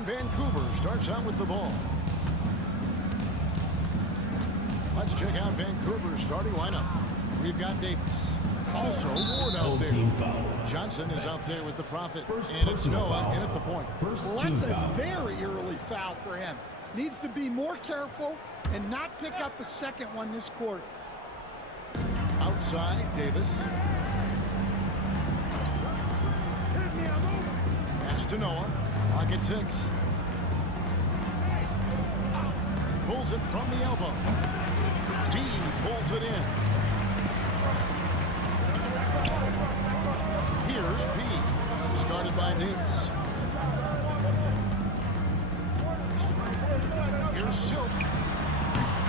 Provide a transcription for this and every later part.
And Vancouver starts out with the ball. Let's check out Vancouver's starting lineup. We've got Davis. Also, Ward out there. Johnson is out there with the Prophet. And it's Noah in at the point. Well, that's a very early foul for him. Needs to be more careful and not pick up a second one this quarter. Outside, Davis. Pass to Noah. Pocket 6. Pulls it from the elbow. B pulls it in. Here's P. Started by Davis. Here's Silk.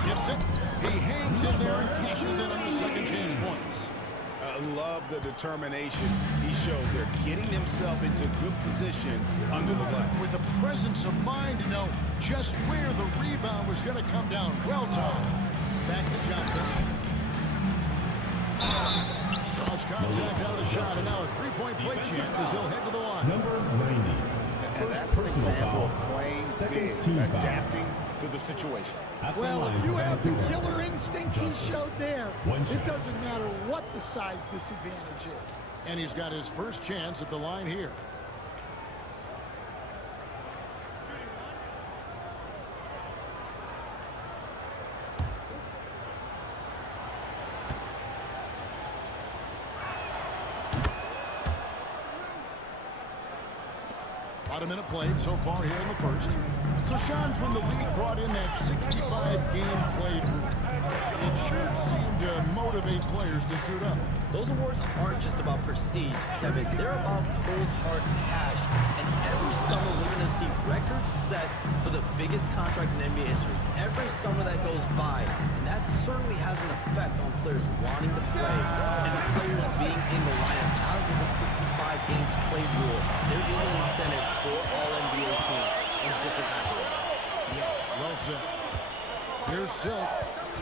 Tips it. He hangs in there and cashes in on the second chance points. I love the determination he showed there, getting himself into good position under the glass. With the presence of mind to know just where the rebound was going to come down. Well timed. Back to Johnson. Cross contact on the shot, and now a three-point play chance as he'll head to the line. Number 90. And that's an example of playing big, adapting to the situation. Well, if you have the killer instinct he showed there, it doesn't matter what the size disadvantage is. And he's got his first chance at the line here. About a minute played so far here in the first. So Sean's when the league brought in that 65-game played rule. It should seem to motivate players to suit up. Those awards aren't just about prestige, Kevin. They're about cold, hard cash. And every summer, we're going to see records set for the biggest contract in NBA history. Every summer that goes by. And that certainly has an effect on players wanting to play and players being in the lineup. Now with the 65 games played rule, there is an incentive for all NBA teams in different accolades. Yes, well said. Here's Silk.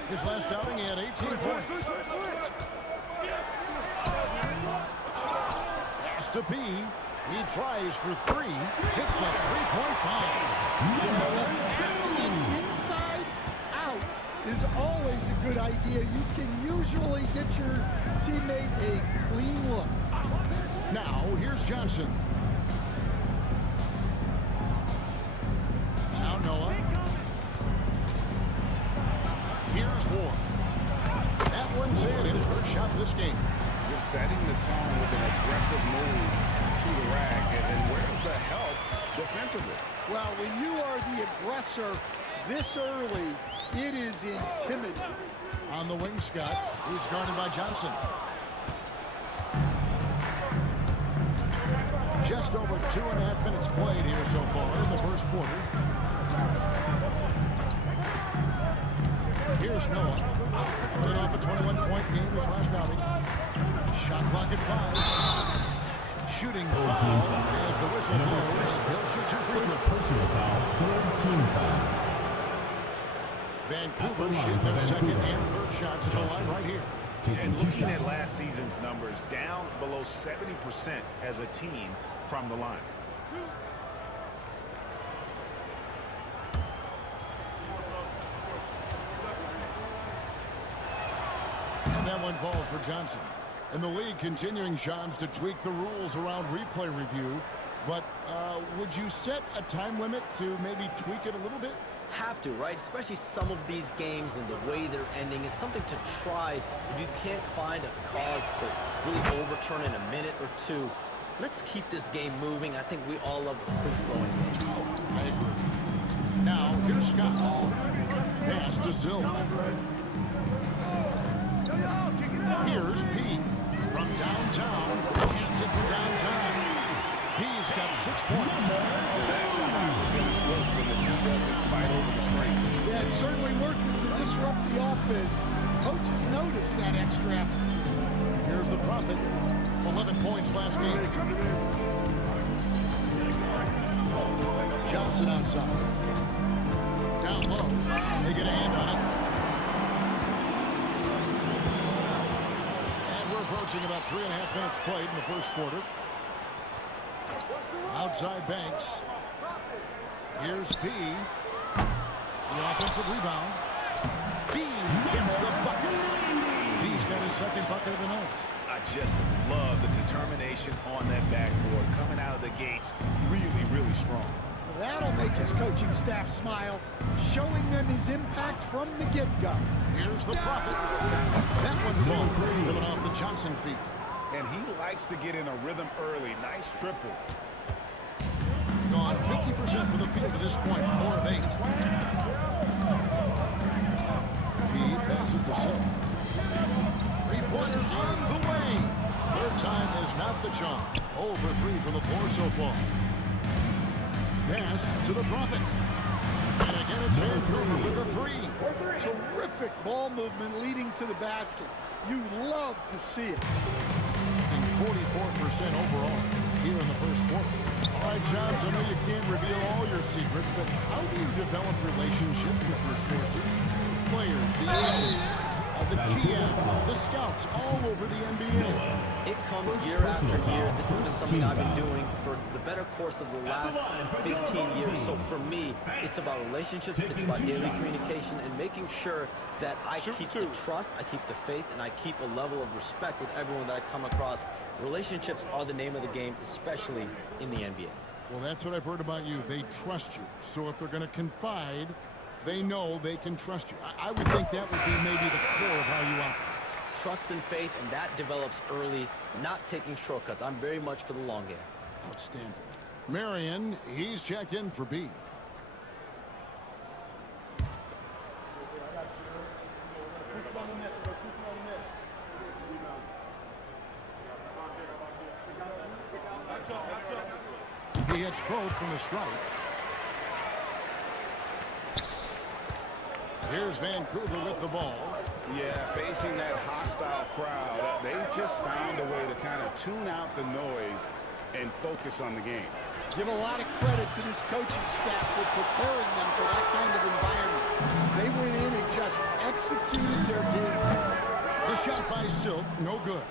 His last outing, he had 18 points. Pass to P. He tries for 3. Hits the three-point bomb. Testing inside out is always a good idea. You can usually get your teammate a clean look. Now, here's Johnson. Now Noah. Here's Ward. That one's in. His first shot this game. Just setting the tone with an aggressive move to the rack. And then where's the help defensively? Well, when you are the aggressor this early, it is intimidating. On the wing, Scott. He's guarded by Johnson. Just over 2.5 minutes played here so far in the first quarter. Here's Noah. Coming off a 21-point game his last outing. Shot clock at 5. Shooting foul as the whistle blows. He'll shoot 2 free throws. Personal foul, third team foul. Vancouver shoot their second and third shots at the line right here. And looking at last season's numbers, down below 70% as a team from the line. And that one falls for Johnson. And the league continuing, Johns, to tweak the rules around replay review. But would you set a time limit to maybe tweak it a little bit? Have to, right? Especially some of these games and the way they're ending. It's something to try if you can't find a cause to really overturn in a minute or two. Let's keep this game moving. I think we all love a free-flowing game. I agree. Now, here's Scott. Pass to Silk. Here's Pete from downtown. Can't hit from downtown. He's got 6 points. That's a high percentage look when the team doesn't fight over the screen. Yeah, it's certainly worth it to disrupt the offense. Coaches notice that extra effort. Here's the Prophet. 11 points last game. Johnson outside. Down low. They get a hand on it. And we're approaching about 3.5 minutes played in the first quarter. Outside Banks. Here's P. The offensive rebound. P gets the bucket. He's got his second bucket of the night. I just love the determination on that backboard. Coming out of the gates really, really strong. That'll make his coaching staff smile, showing them his impact from the get-go. Here's the Prophet. That one falls, coming off the Johnson feet. And he likes to get in a rhythm early. Nice triple. Gone 50% from the field at this point, 4 of 8. He passes to Silk. Three-pointer on the way. Third time is not the charm. 0 for 3 from the floor so far. Pass to the Prophet. And again it's Vancouver with a 3. Terrific ball movement leading to the basket. You love to see it. 44% overall here in the first quarter. All right, Johns, I know you can't reveal all your secrets, but how do you develop relationships with your sources, players, the agents, the GMs, the scouts all over the NBA? It comes year after year. This has been something I've been doing for the better course of the last 15 years. So for me, it's about relationships, it's about daily communication, and making sure that I keep the trust, I keep the faith, and I keep a level of respect with everyone that I come across. Relationships are the name of the game, especially in the NBA. Well, that's what I've heard about you. They trust you. So if they're going to confide, they know they can trust you. I would think that would be maybe the core of how you operate. Trust and faith, and that develops early, not taking shortcuts. I'm very much for the long game. Outstanding. Marion, he's checked in for B. He hits both from the strike. Here's Vancouver with the ball. Yeah, facing that hostile crowd, they just found a way to kind of tune out the noise and focus on the game. Give a lot of credit to this coaching staff for preparing them for that kind of environment. They went in and just executed their game plan. The shot by Silk, no good.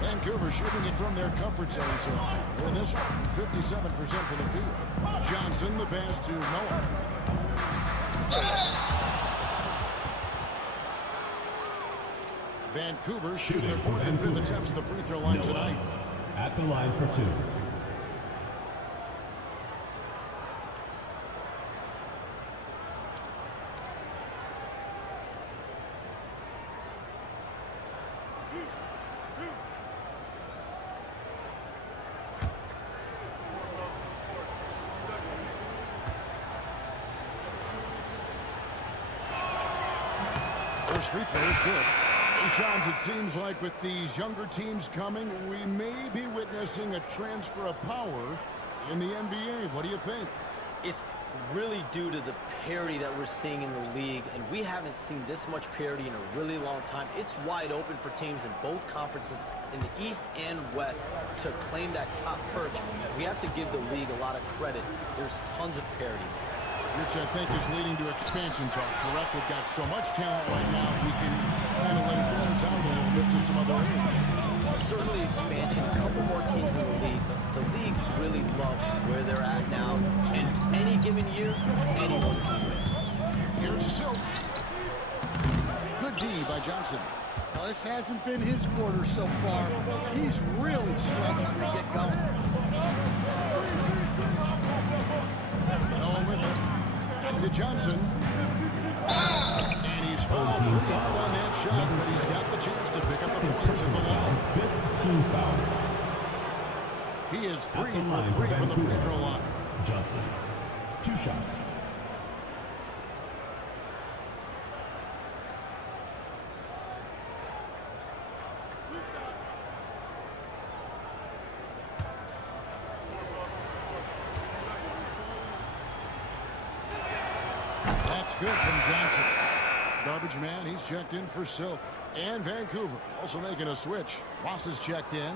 Vancouver shooting it from their comfort zone so far. In this one, 57% for the field. Johnson, the pass to Noah. Vancouver shooting their 4th and 5th attempts at the free throw line tonight. At the line for 2. First free throw is good. Shams, it seems like with these younger teams coming, we may be witnessing a transfer of power in the NBA. What do you think? It's really due to the parity that we're seeing in the league, and we haven't seen this much parity in a really long time. It's wide open for teams in both conferences, in the East and West, to claim that top perch. We have to give the league a lot of credit. There's tons of parity. Which I think is leading to expansion talk, correct? We've got so much talent right now, we can kind of let it close out a little bit to some other areas. Certainly expansion, a couple more teams in the league, but the league really loves where they're at now. And any given year, anyone can win. Here's Silk. Good D by Johnson. Well, this hasn't been his quarter so far. He's really struggling to get going. Going with it. To Johnson. And he's fouled pretty hard on that shot, but he's got the chance to pick up the points at the line. 15 foul. He is 3 for 3 from the free throw line. Johnson. 2 shots. Good from Johnson. Garbage man, he's checked in for Silk. And Vancouver also making a switch. Ross is checked in.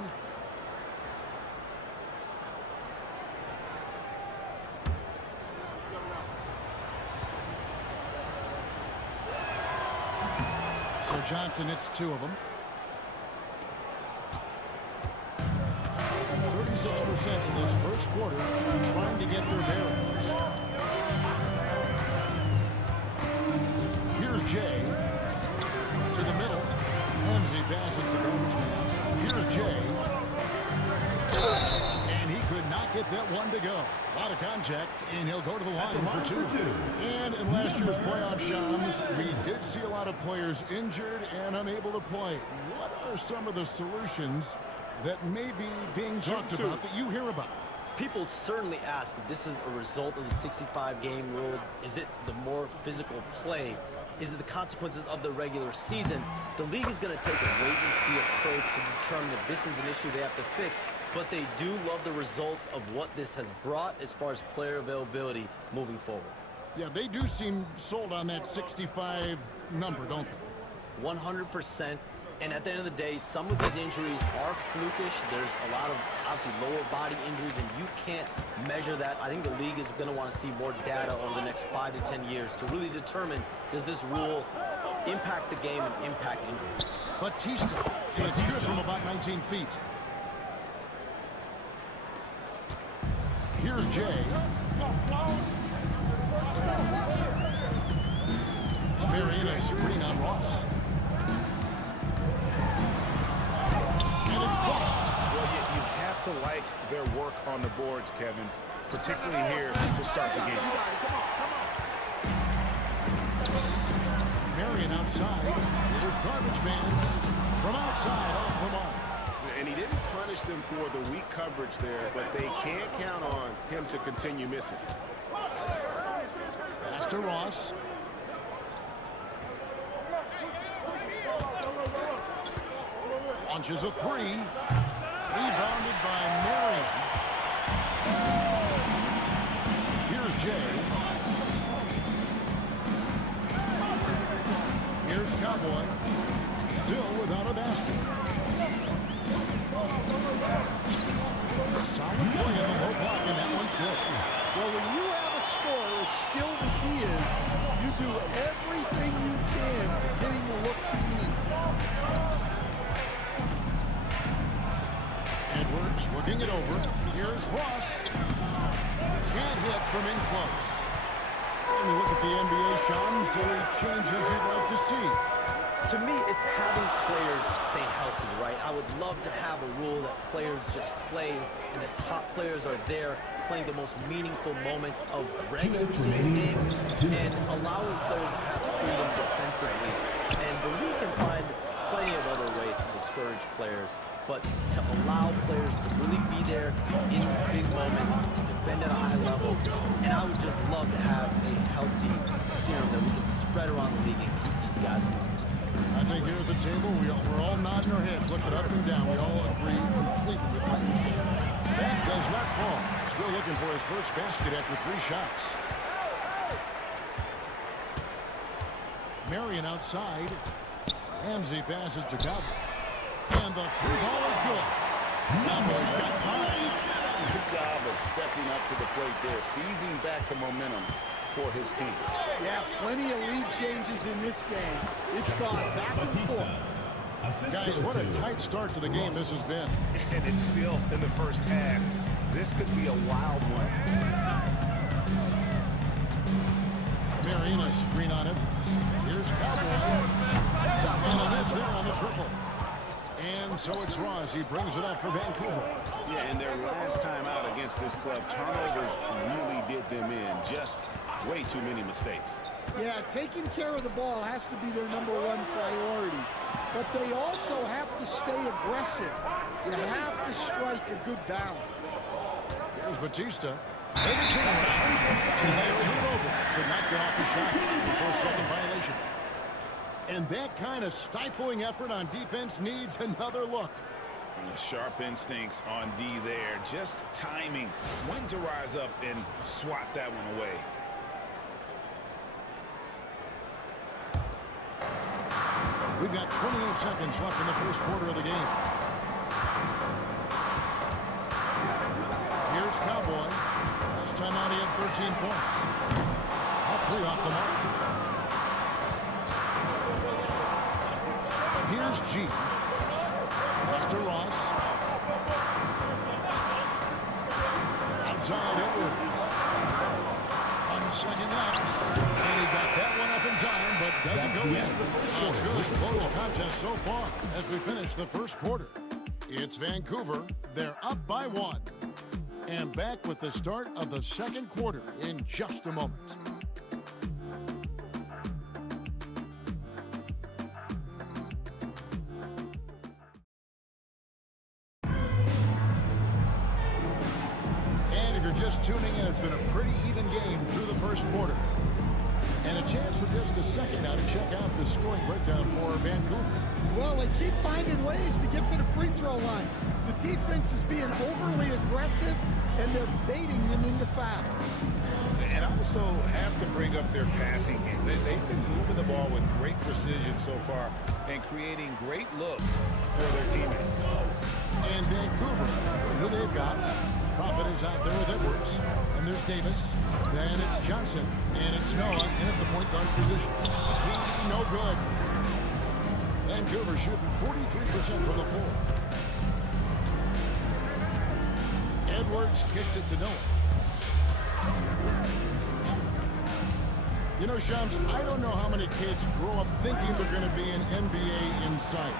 So Johnson, it's 2 of them. 36% in this first quarter, trying to get their bearings. Here's Jay. To the middle. Ramsey passes the garbage man. Here's Jay. And he could not get that one to go. A lot of contact, and he'll go to the line for two. And in last year's playoff Shams, we did see a lot of players injured and unable to play. What are some of the solutions that may be being talked about that you hear about? People certainly ask if this is a result of the 65-game rule. Is it the more physical play? Is it the consequences of the regular season? The league is going to take a wait-and-see approach to determine if this is an issue they have to fix. But they do love the results of what this has brought as far as player availability moving forward. Yeah, they do seem sold on that 65 number, don't they? 100%. And at the end of the day, some of these injuries are flukish. There's a lot of, obviously, lower body injuries, and you can't measure that. I think the league is going to want to see more data over the next 5 to 10 years to really determine, does this rule impact the game and impact injuries? Batista. It's good from about 19 feet. Here's Jay. Marion screen on Ross. And it's blocked. Well, you have to like their work on the boards, Kevin, particularly here to start the game. Marion outside. Here's garbage man from outside off the mark. And he didn't punish them for the weak coverage there, but they can't count on him to continue missing. Pass to Ross. Launches a three. Rebounded by Marion. Here's Jay. Here's Cowboy. Still without a basket. Solid play on the low block, and that one's good. Well, when you have a scorer as skilled as he is, you do everything you can to get him the looks he needs. Edwards working it over. Here's Ross. Can't hit from in close. And we look at the NBA, Sean, so any changes you'd like to see. To me, it's having players stay healthy, right? I would love to have a rule that players just play and the top players are there playing the most meaningful moments of regular season games and allowing players to have freedom defensively. And the league can find plenty of other ways to discourage players, but to allow players to really be there in big moments, to defend at a high level, and I would just love to have a healthy serum that we can spread around the league and keep these guys moving. I think here at the table, we're all nodding our heads, looking up and down. We all agree completely with what you said. That does not fall. Still looking for his first basket after 3 shots. Marion outside. Ramsey passes to Cowboy. And the 3-ball is good. Cowboy's got time. Good job of stepping up to the plate there, seizing back the momentum for his team. Yeah, plenty of lead changes in this game. It's gone back and forth. Guys, what a tight start to the game this has been. And it's still in the first half. This could be a wild one. Marion, a screen on it. Here's Cowboy. And a miss there on the triple. And so it's Ross. He brings it up for Vancouver. Yeah, and their last time out against this club, turnovers really did them in. Just way too many mistakes. Yeah, taking care of the ball has to be their #1 priority. But they also have to stay aggressive. You have to strike a good balance. Here's Batista. Maybe 2 and they turn it over. Could not get off the shot before second violation. And that kind of stifling effort on defense needs another look. Sharp instincts on D there. Just timing. When to rise up and swat that one away. We've got 28 seconds left in the first quarter of the game. Here's Cowboy. Last time out he had 13 points. All 3 off the mark. Here's G. Pass to Ross. inside Edwards. 1 second left. And he got that one up in time, but doesn't go in. That's good. Close contest so far as we finish the first quarter. It's Vancouver. They're up by 1. And back with the start of the second quarter in just a moment. And if you're just tuning in, it's been a pretty even game through the first quarter. And a chance for just a second now to check out the scoring breakdown for Vancouver. Well, they keep finding ways to get to the free throw line. The defense is being overly aggressive, and they're baiting them into fouls. And also have to bring up their passing game. They've been moving the ball with great precision so far and creating great looks for their teammates. And Vancouver, who they've got. Prophet is out there with Edwards. And there's Davis. Then it's Johnson. And it's Noah in at the point guard position. No good. Vancouver shooting 43% from the floor. Edwards kicks it to Noah. You know, Shams, I don't know how many kids grow up thinking they're going to be an NBA insider.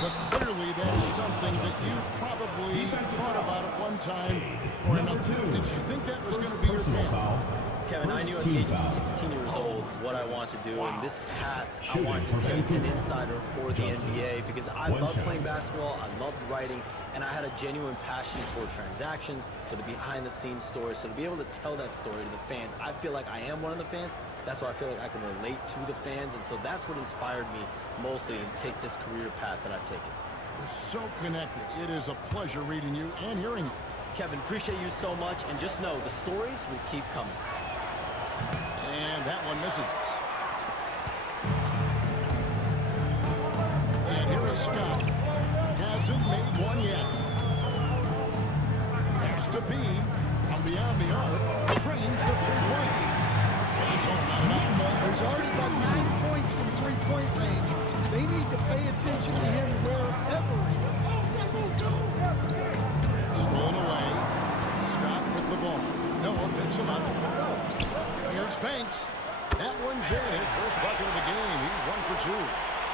But clearly that is something that you probably thought about at one time or another. Did you think that was going to be your path? Kevin, I knew at the age of 16 years old what I want to do, and this path I wanted to take an insider for the NBA because I loved playing basketball, I loved writing, and I had a genuine passion for transactions, for the behind-the-scenes stories. So to be able to tell that story to the fans, I feel like I am one of the fans. That's why I feel like I can relate to the fans, and so that's what inspired me mostly to take this career path that I've taken. We're so connected. It is a pleasure reading you and hearing you. Kevin, appreciate you so much, and just know the stories will keep coming. And that one misses. And here is Scott. Hasn't made one yet. Has to be from beyond the arc. Trains the three-point. It's all not enough. He's already got 9 points from three-point range. They need to pay attention to him wherever he is. Stolen away. Scott with the ball. Noah picks him up. Here's Banks. That one's in. His first bucket of the game. He's 1 for 2.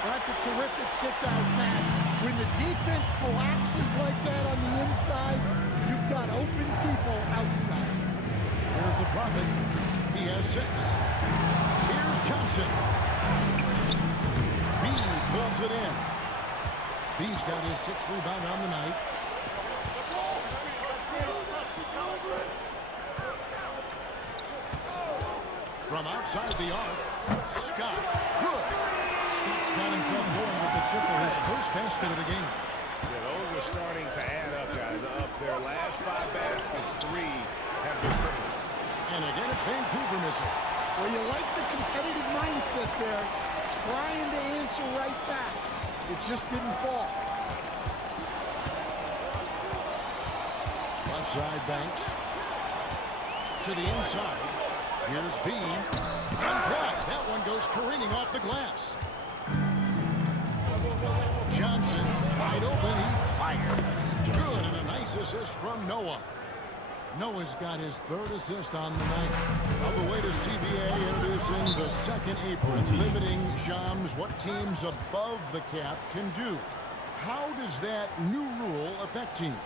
That's a terrific kick-out pass. When the defense collapses like that on the inside, you've got open people outside. Here's the Prophet. He has 6. Here's Johnson. B pulls it in. B's got his 6th rebound on the night. From outside the arc, Scott. Good. Scott's got himself going with the triple, his first basket of the game. Yeah, those are starting to add up, guys. Up their last 5 baskets, 3 have been triples. And again, it's Vancouver missing. Well, you like the competitive mindset there, trying to answer right back. It just didn't fall. Left side, Banks. To the inside. Here's B. And blocked. That one goes careening off the glass. Johnson, wide open. He fires. Good, and a nice assist from Noah. Noah's got his 3rd assist on the night. On the way to CBA, introducing the second apron, limiting Shams what teams above the cap can do. How does that new rule affect teams?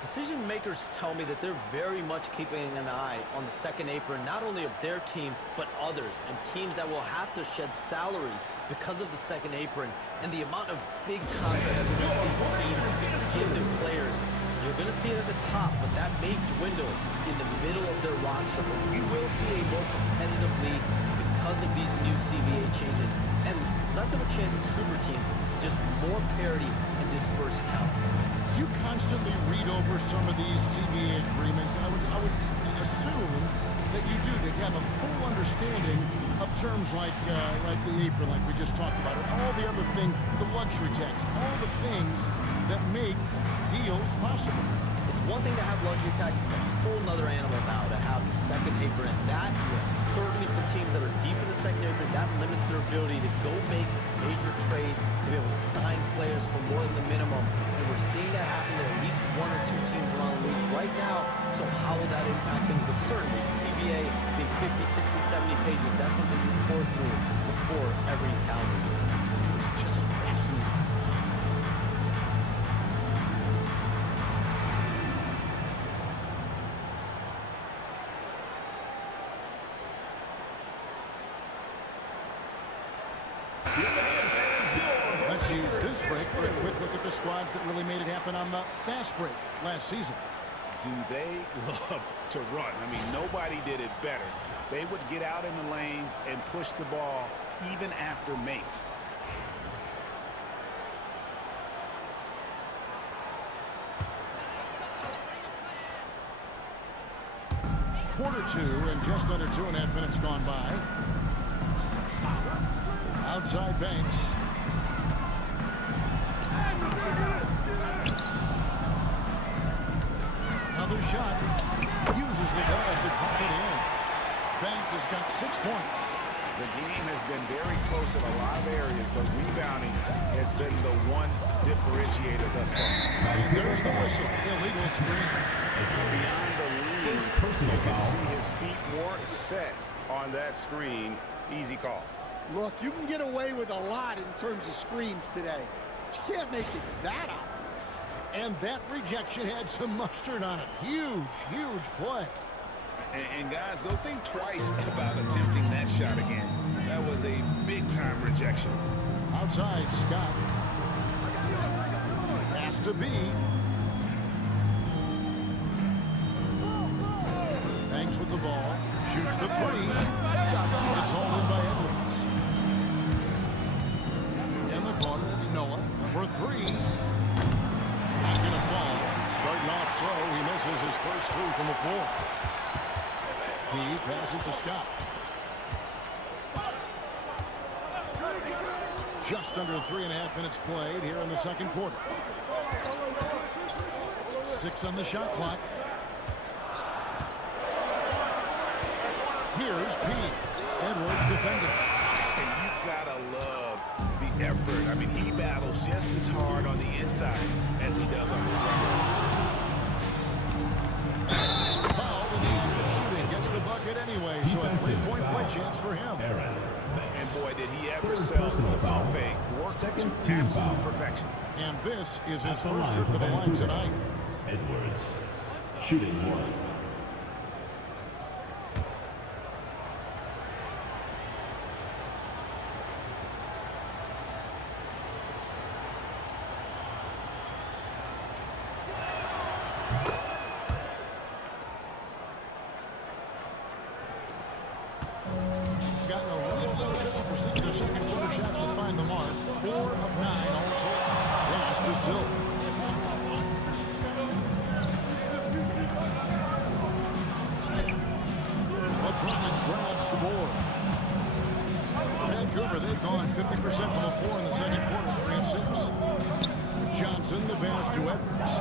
Decision makers tell me that they're very much keeping an eye on the second apron, not only of their team, but others, and teams that will have to shed salary because of the second apron and the amount of big contracts that we're going to see teams give to players. You're going to see it at the top, but that may dwindle in the middle of their roster. But we will see a more competitive league because of these new CBA changes, and less of a chance of super teams, just more parity and dispersed talent. Do you constantly read over some of these CBA agreements? I would assume that you do, that you have a full understanding of terms like the apron, like we just talked about, and all the other things, the luxury tax, all the things that make deals possible. It's one thing to have luxury tax, it's a whole nother animal now to have the second apron, and that certainly for teams that are deep in the second apron, that limits their ability to go make major trades, to be able to sign players for more than the minimum. And we're seeing that happen to at least 1 or 2 teams around the league right now. So how will that Let's use this break for a quick look at the squads that really made it happen on the fast break last season. Do they love to run? I mean, nobody did it better. They would get out in the lanes and push the ball even after makes. Quarter two and just under 2.5 minutes gone by. Outside Banks. Another shot. Uses the guys to drop it in. Banks has got 6 points. The game has been very close in a lot of areas, but rebounding has been the one differentiator thus far. And there's the whistle. Illegal screen. Beyond the lead, you can see his feet more set on that screen. Easy call. Look, you can get away with a lot in terms of screens today, but you can't make it that obvious. And that rejection had some mustard on it. Huge, huge play. And guys, don't think twice about attempting that shot again. That was a big-time rejection. Outside, Scott. Has to be. Banks with the ball. Shoots the three. It's hauled in by Edwards. In the corner, it's Noah for three. Not going to fall. Starting off slow, he misses his first three from the floor. He passes to Scott. Just under 3.5 minutes played here in the second quarter. 6 on the shot clock. Here's P. Edwards defending. And you gotta love the effort. I mean, he battles just as hard on the inside as he does on the outside. Foul, and the shooting gets the bucket anyway, so a 3-point play chance for him. And boy, did he ever sell the foul fake. Work to absolute perfection. And this is his first trip to the line tonight. Edwards, shooting one. Gotten a little over 50% of their second quarter shots to find the mark. 4 of 9 all told. Pass to Silk. LeBron grabs the board. Vancouver, they've gone 50% from the floor in the second quarter, 3 of 6. Johnson, the pass to Edwards.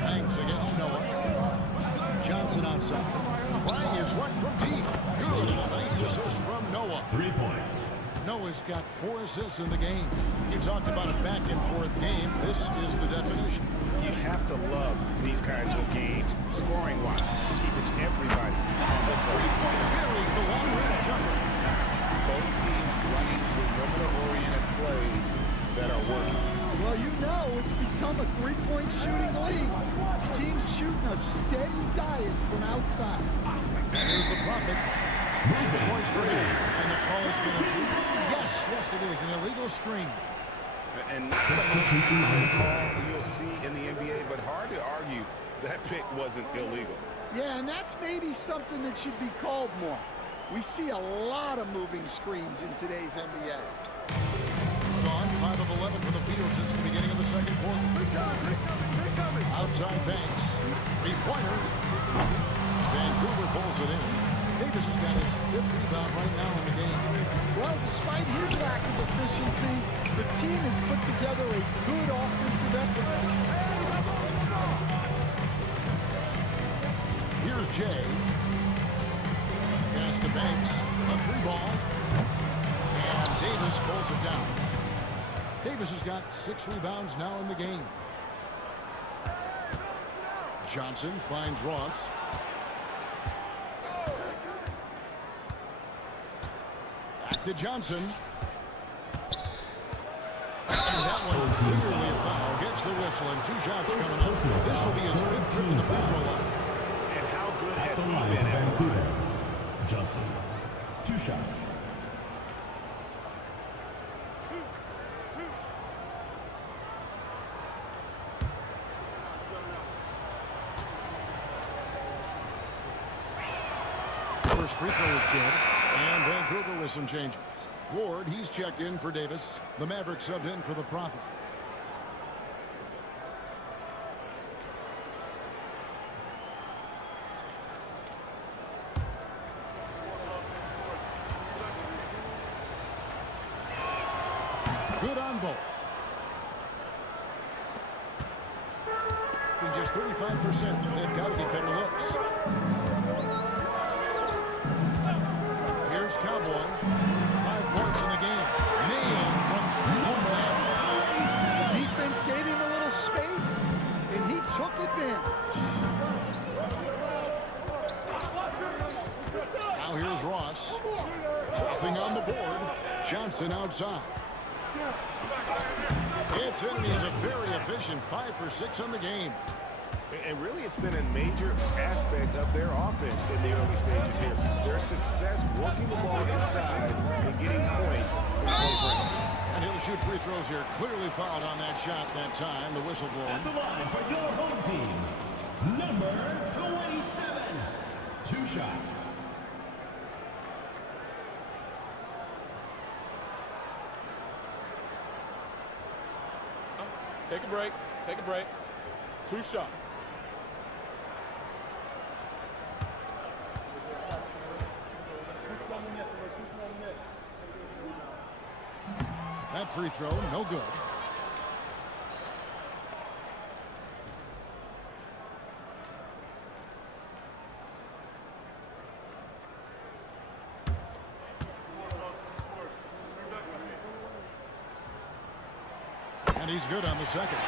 Banks against Noah. Johnson outside. Bryant is one from deep. Good. And a nice assist from Noah. 3 points. Noah's got 4 assists in the game. You talked about a back-and-forth game. This is the definition. You have to love these kinds of games, scoring-wise, keeping everybody on the Three-pointer buries the long-range jumper. Both teams running perimeter-oriented plays that are working. Well, you know it's become a three-point shooting league. Teams shooting a steady diet from outside. And here's the Prophet. 6 points for him. And the call is going to be, yes, it is, an illegal screen. And not a call you'll see in the NBA, but hard to argue that pick wasn't illegal. Yeah, and that's maybe something that should be called more. We see a lot of moving screens in today's NBA. Gone 5 of 11 from the field since the beginning of the second quarter. Outside Banks. 3-pointer. Vancouver pulls it in. Davis has got his 5th rebound right now in the game. Well, despite his lack of efficiency, the team has put together a good offensive effort. Here's Jay. Pass to Banks. A 3-ball. And Davis pulls it down. Davis has got 6 rebounds now in the game. Johnson finds Ross. Back to Johnson. And that one clearly a foul. Gets the whistle and 2 shots coming up. This will be his 5th trip to the free throw line. And how good has At the he line been for at the line? Vancouver. Johnson, 2 shots. first free throw is good. And Vancouver with some changes. Ward, he's checked in for Davis. The Mavericks subbed in for the Prophet. Good on both. In just 35%, they've got to get better looks. Here's Cowboy. 5 points in the game. Nailed from three-point land. The defense gave him a little space, and he took advantage. Now here's Ross. Nothing on the board. Johnson outside. It's in, and he's a very efficient 5 for 6 on the game. And really, it's been a major aspect of their offense in the early stages here. Their success working the ball inside and getting points from close range. And he'll shoot free throws here. Clearly fouled on that shot that time. The whistle blown. At the line for your home team, number 27. 2 shots. Take a break. Take a break. 2 shots. That free throw, no good. And he's good on the second.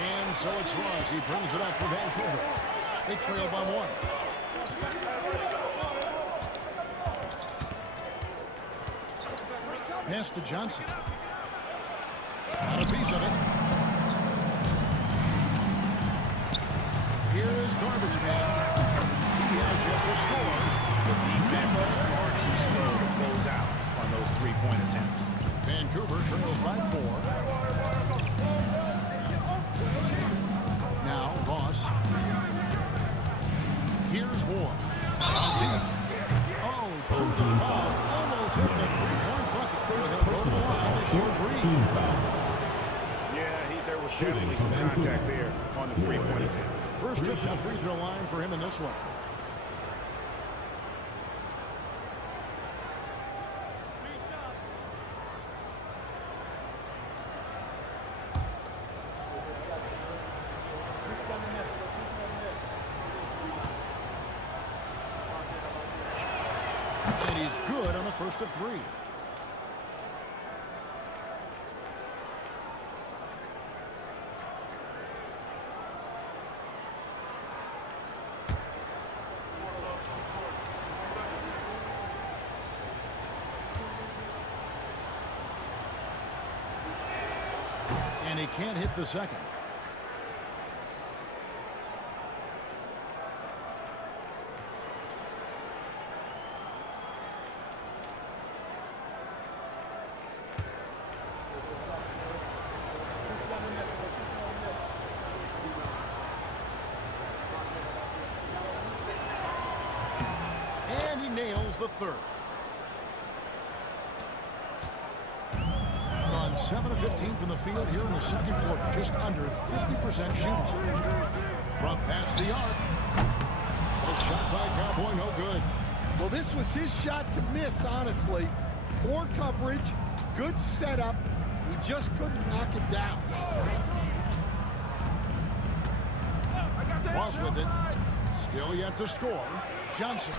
And so it's Ross. He brings it up for Vancouver. They trail by 1. Pass to Johnson. Got a piece of it. Here is Garbage Man. He has yet to score. The defense is far too slow to close out on those 3-point attempts. Vancouver trails by 4. Now Ross. Here's Ward. Deep. Oh, through the foul. Almost hit the 3-point bucket. Yeah, there was definitely some contact there on the 3-point attempt. First trip to the free throw line for him in this one. And he's good on the first of 3. And he can't hit the second. And he nails the third. On 7 of 15 from the field here in the second quarter. Just under 50% shooting. From past the arc. A shot by Cowboy, no good. Well, this was his shot to miss, honestly. Poor coverage, good setup. He just couldn't knock it down. Ross with it. Still yet to score. Johnson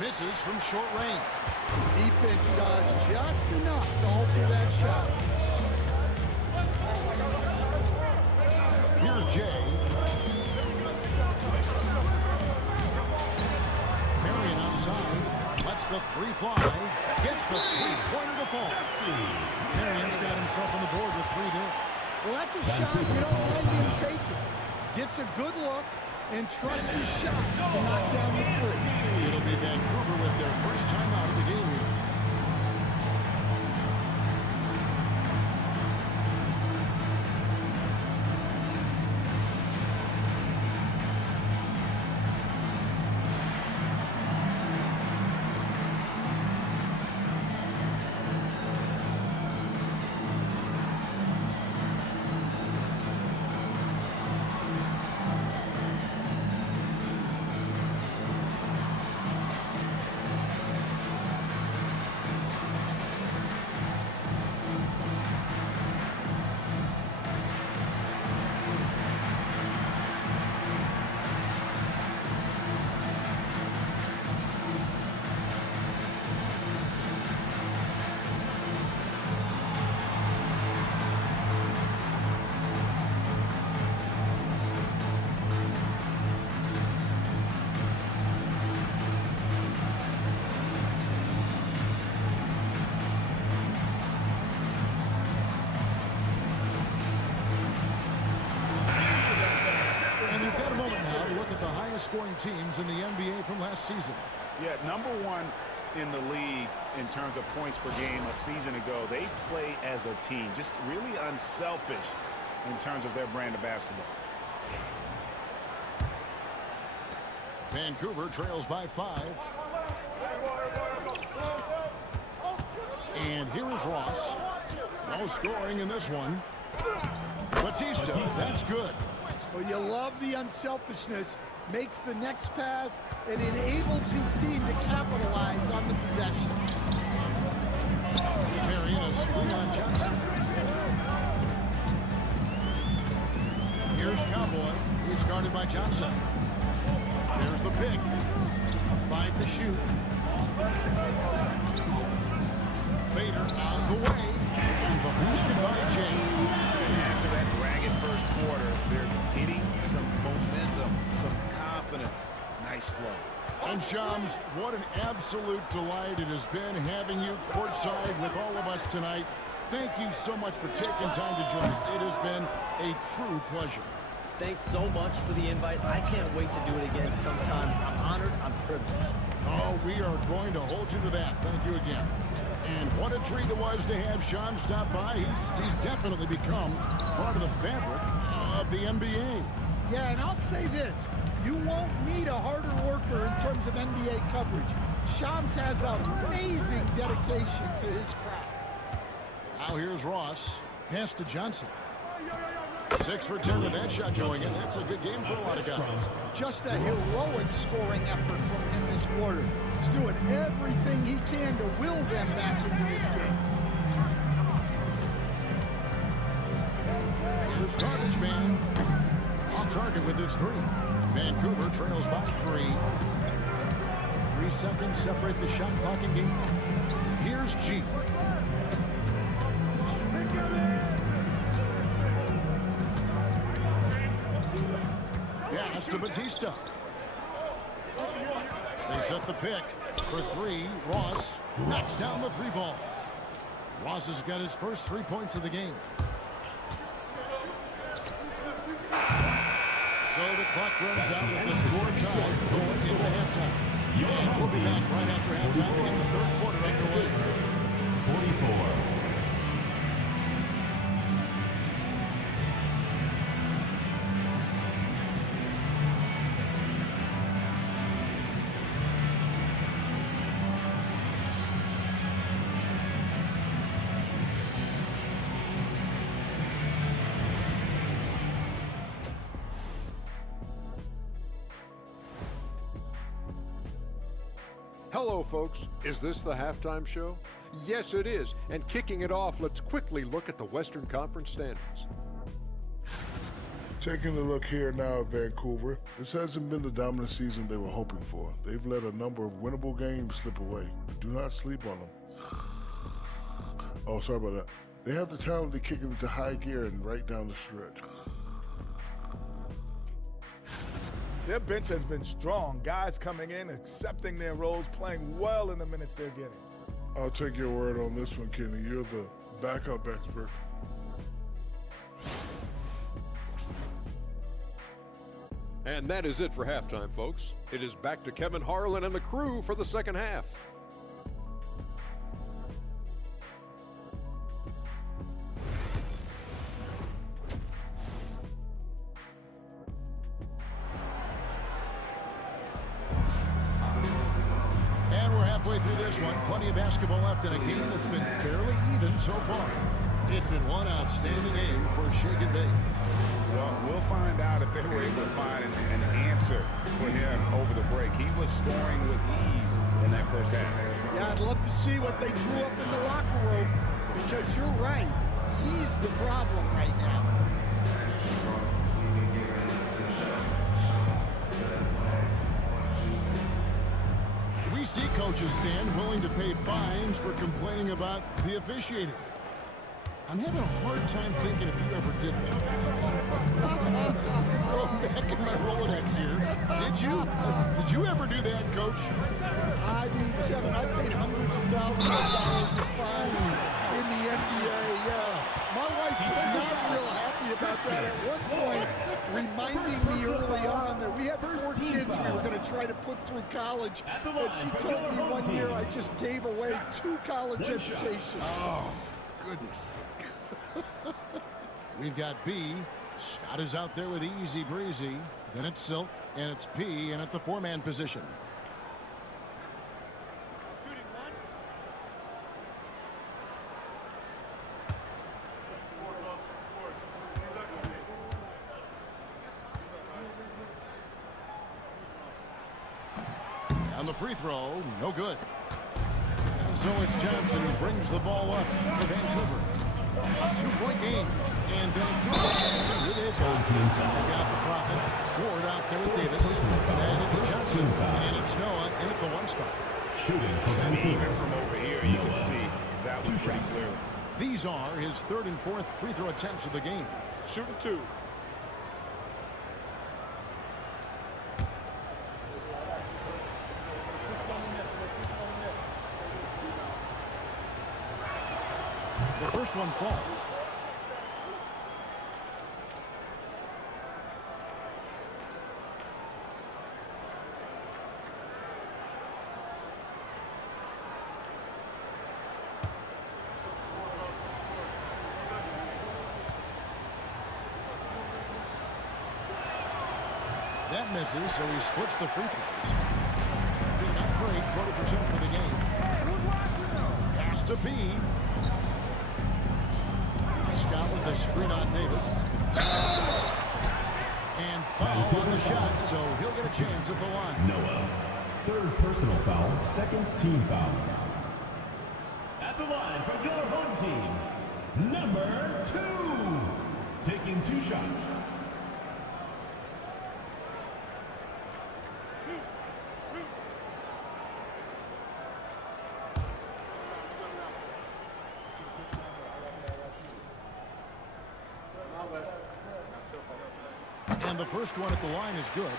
misses from short range. Defense does just enough to alter that shot. Here's Jay. Marion outside. Lets the 3 fly. Gets the 3-pointer to fall. Marion's got himself on the board with 3 there. Well, that's a shot you don't mind him taking. Gets a good look and trusts his shot to knock down the 3. It'll be Vancouver with their first time out of the game here. highest scoring teams in the NBA from last season. Yeah, number one in the league in terms of points per game a season ago. They play as a team, just really unselfish in terms of their brand of basketball. Vancouver trails by 5. And here is Ross. No scoring in this one. Batista, that's good. Well, you love the unselfishness. Makes the next pass and enables his team to capitalize on the possession. Carrying a screen on Johnson. Here's Cowboy. He's guarded by Johnson. There's the pick. 5 to shoot. Fader on the way. Boosted by Jay. After that dragging first quarter, they're hitting some momentum, some confidence. Nice flow. And Shams, what an absolute delight it has been having you courtside with all of us tonight. Thank you so much for taking time to join us. It has been a true pleasure. Thanks so much for the invite. I can't wait to do it again sometime. I'm honored. I'm privileged. Oh, we are going to hold you to that. Thank you again. And what a treat it was to have Shams stop by. He's definitely become part of the fabric of the NBA. Yeah, and I'll say this. You won't meet a harder worker in terms of NBA coverage. Shams has amazing dedication to his craft. Now here's Ross. Pass to Johnson. 6 for 10 with that shot going in. That's a good game for a lot of guys. Just a heroic scoring effort from him this quarter. He's doing everything he can to will them back into this game. Here's Garbage Man. On target with his 3. Vancouver trails by 3. 3 seconds separate the shot clock and game clock. Here's G. Pass to Batista. They set the pick for 3. Ross knocks down the 3 ball. Ross has got his first 3 points of the game. So the clock runs out with the score tie going into halftime. And we'll be back right after halftime to get the third quarter underway. 44. Hello, folks. Is this the halftime show? Yes, it is. And kicking it off, let's quickly look at the Western Conference standings. Taking a look here now at Vancouver, this hasn't been the dominant season they were hoping for. They've let a number of winnable games slip away. Do not sleep on them. Oh, sorry about that. They have the talent to kick it into high gear and right down the stretch. Their bench has been strong. Guys coming in, accepting their roles, playing well in the minutes they're getting. I'll take your word on this one, Kenny. You're the backup expert. And that is it for halftime, folks. It is back to Kevin Harlan and the crew for the second half. Through this one, plenty of basketball left in a game that's been fairly even so far. It's been one outstanding game for Shake and Bake. Well, we'll find out if they were able to find an answer for him over the break. He was scoring with ease in that first half. Yeah, I'd love to see what they drew up in the locker room, because you're right. He's the problem right now. We see coaches stand willing to pay fines for complaining about the officiating. I'm having a hard time thinking if you ever did that. Going back in my Rolodex here. Did you? Did you ever do that, Coach? I mean, Kevin, I paid hundreds of thousands of dollars of fines in the NBA, yeah. My wife was not real happy about that. At one point, reminding me early on that we had 4 kids we were going to try to put through college. And she told me one year I just gave away 2 college educations. Oh, goodness. We've got B. Scott is out there with easy breezy. Then it's Silk, and it's P, and at the 4-man position. On the free throw, no good. And so it's Johnson who brings the ball up for Vancouver. A 2-point game. And Vancouver, here they've got the Prophet. Ford out there with Davis. And it's Johnson. And it's Noah in at the 1 spot. Shooting for Vancouver. Even from over here, you can see that was pretty clear. These are his 3rd and 4th free throw attempts of the game. Shooting 2. The first one falls. That misses, so he splits the free throws. Did not break, 40% for the game. Pass to B. Scott with the screen on Davis. And foul on the shot, so he'll get a chance at the line. Noah. 3rd personal foul, 2nd team foul. At the line for your home team, number 2. Taking 2 shots. And the first one at the line is good.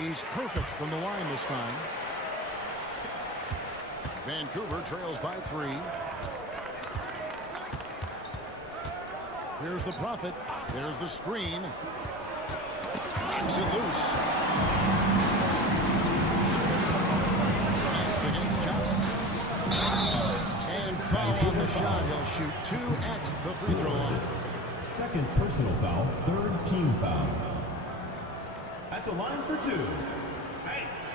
He's perfect from the line this time. Vancouver trails by 3. Here's the Prophet. There's the screen. Knocks it loose. Pass against Johnson. And foul on the shot. He'll shoot 2 at the free throw line. 2nd personal foul, 3rd team foul. At the line for 2. Thanks.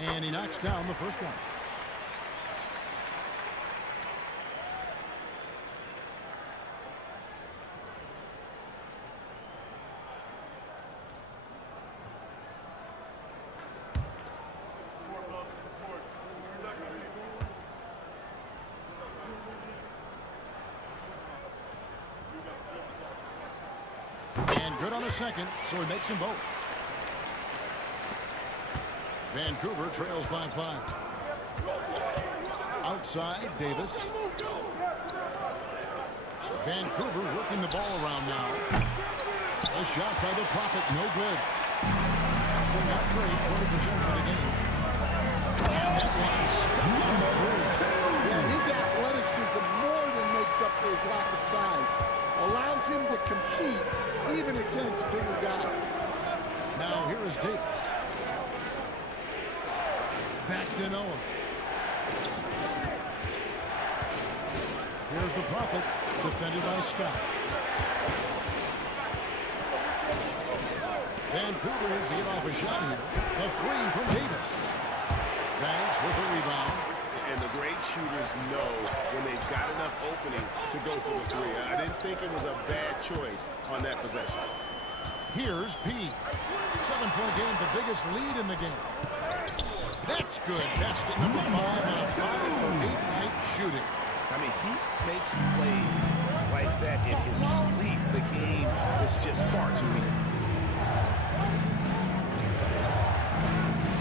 And he knocks down the first one. And good on the second, so he makes them both. Vancouver trails by 5. Outside, Davis. Vancouver working the ball around now. A shot by the Prophet, no good. Not great, 40% for the game. And that one's number 3. Yeah, his athleticism more than makes up for his lack of size. Allows him to compete even against bigger guys. Now here is Davis. Back to Noah. Here's the Prophet, defended by Scott. Vancouver is to get off a shot here. A 3 from Davis. Banks with the rebound. And the great shooters know when they've got enough opening to go for the 3. I didn't think it was a bad choice on that possession. Here's P. 7-point game, the biggest lead in the game. That's good. Basket number 5 on a 5 for 8-night shooting. I mean, he makes plays like that in his sleep. The game is just far too easy.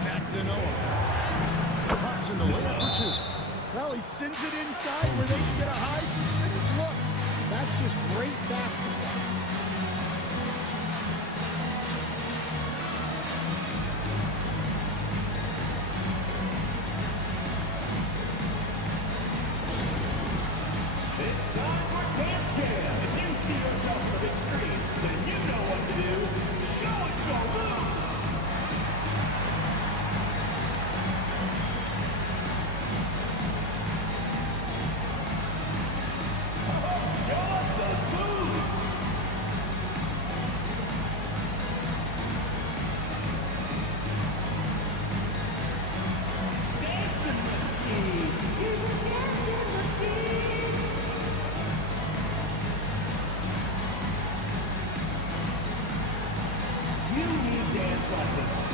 Back to Noah. Drops in the layup for two. Well, he sends it inside where they can get a high percentage look. That's just great basketball. It's time for Dance Cam. If you see yourself on the big screen, then you know what to do. Show it your moves. Show us those moves. Dancing machine. He's a dancing machine. You need dance lessons.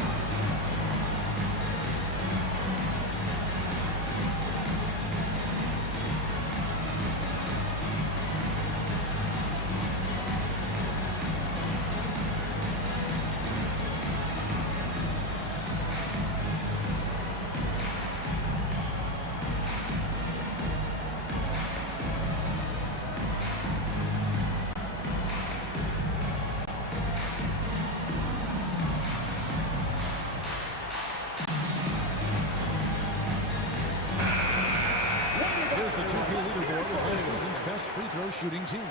Here's the 2K leaderboard with this season's best free throw shooting teams.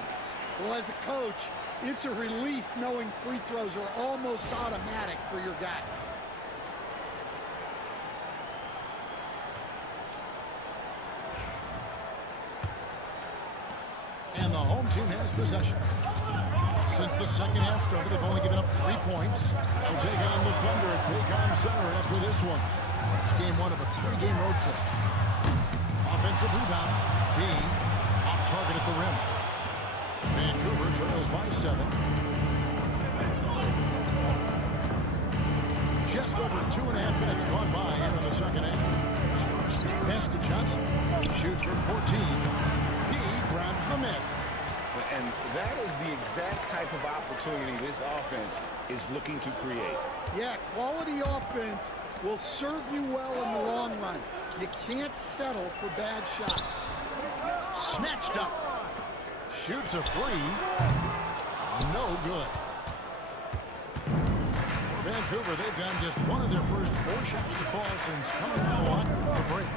Well, as a coach, it's a relief knowing free throws are almost automatic for your guys. And the home team has possession. Since the second half started, they've only given up 3 points. They'll take on the Thunder at Paycom Center after this one. It's game one of a 3-game road set. Offensive rebound. Bean off target at the rim. Vancouver trails by 7. Just over 2.5 minutes gone by here in the second half. Pass to Johnson. Shoots from 14. He grabs the miss. And that is the exact type of opportunity this offense is looking to create. Yeah, quality offense will serve you well in the long run. You can't settle for bad shots. Snatched up. Shoots a free. No good. For Vancouver, they've gotten just one of their first 4 shots to fall since coming out of the locker room for the break.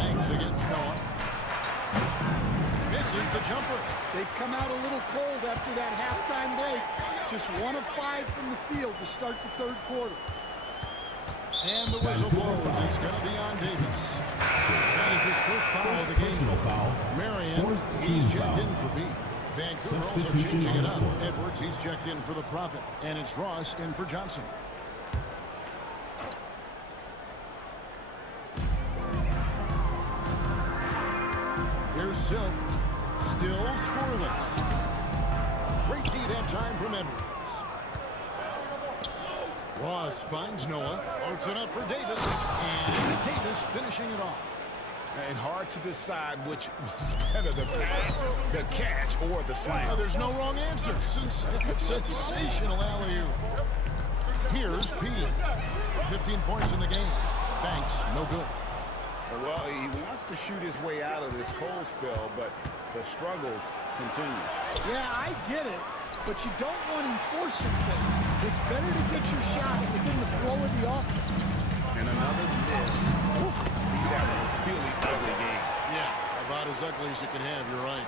Thanks against Noah. Misses the jumper. They've come out a little cold after that halftime break. Just 1 of 5 from the field to start the third quarter. And the whistle blows. It's going to be on Davis. That is his first foul of the game. Personal foul. Marion, he's checked in for B. Vancouver also Substitution changing it on up. the court. Edwards, he's checked in for the Prophet. And it's Ross in for Johnson. Here's Silk. Still scoreless. Great D that time from Edwards. Ross finds Noah. Loads it up for Davis. And it's Davis finishing it off. And hard to decide which was better, the pass, the catch, or the slam. There's no wrong answer. Sensational alley-oop. Here's P. 15 points in the game. Banks, no good. Well, he wants to shoot his way out of this cold spell, but the struggles continue. Yeah, I get it, but you don't want him forcing things. It's better to get your shots within the flow of the offense. And another miss. He's having a really ugly game. Yeah, about as ugly as you can have, you're right.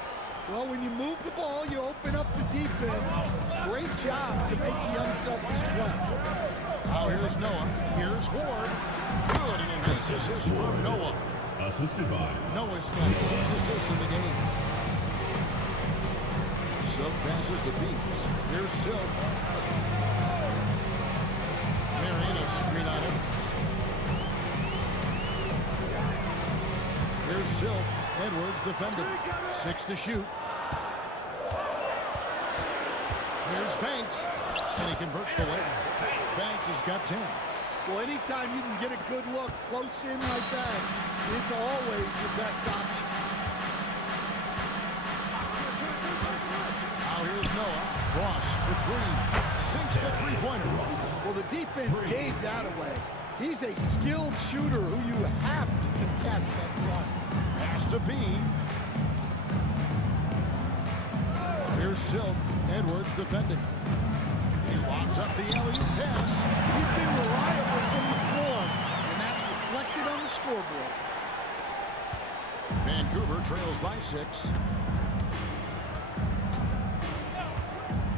Well, when you move the ball, you open up the defense. Great job to make the unselfish play. Now here's Noah. Here's Ward. Good, and a nice assist from Noah. Assisted by Noah's got 6 assists in the game. Silk passes to Pete. Here's Silk. Marion, a screen on Edwards. Here's Silk. Edwards defending. 6 to shoot. Here's Banks. And he converts the layup. Banks has got 10. Well, anytime you can get a good look close in like that, it's always your best option. Now here's Noah. Ross for three. Sinks the three-pointer. Well, the defense gave that away. He's a skilled shooter who you have to contest that run. Pass to B. Here's Silk. Edwards defending. He lobs up the alley-oop pass. He's been reliable from the floor, and that's reflected on the scoreboard. Vancouver trails by 6.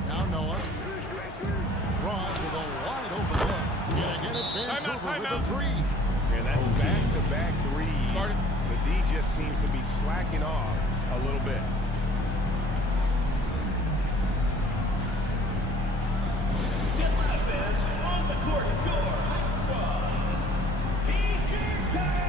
Now Noah. Ross with a wide open look. And again it's Vancouver with a three. And that's back-to-back threes. The D just seems to be slacking off a little bit. Get live, fans. On the court is your hot squad. T-shirt time!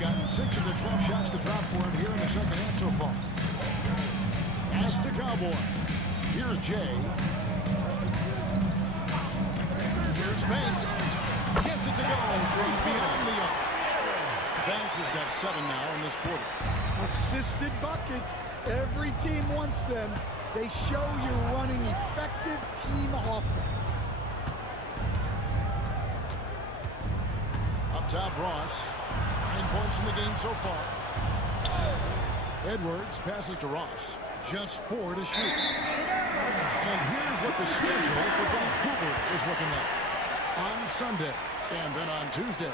Gotten 6 of the 12 shots to drop for him here in the second half so far. Pass to Cowboy. Here's Jay. Here's Banks. Gets it to go from beyond the arc. Banks has got 7 now in this quarter. Assisted buckets. Every team wants them. They show you're running effective team offense. Up top, Ross. 9 points in the game so far. Edwards passes to Ross. Just 4 to shoot. And here's what the schedule for Vancouver is looking like. On Sunday and then on Tuesday.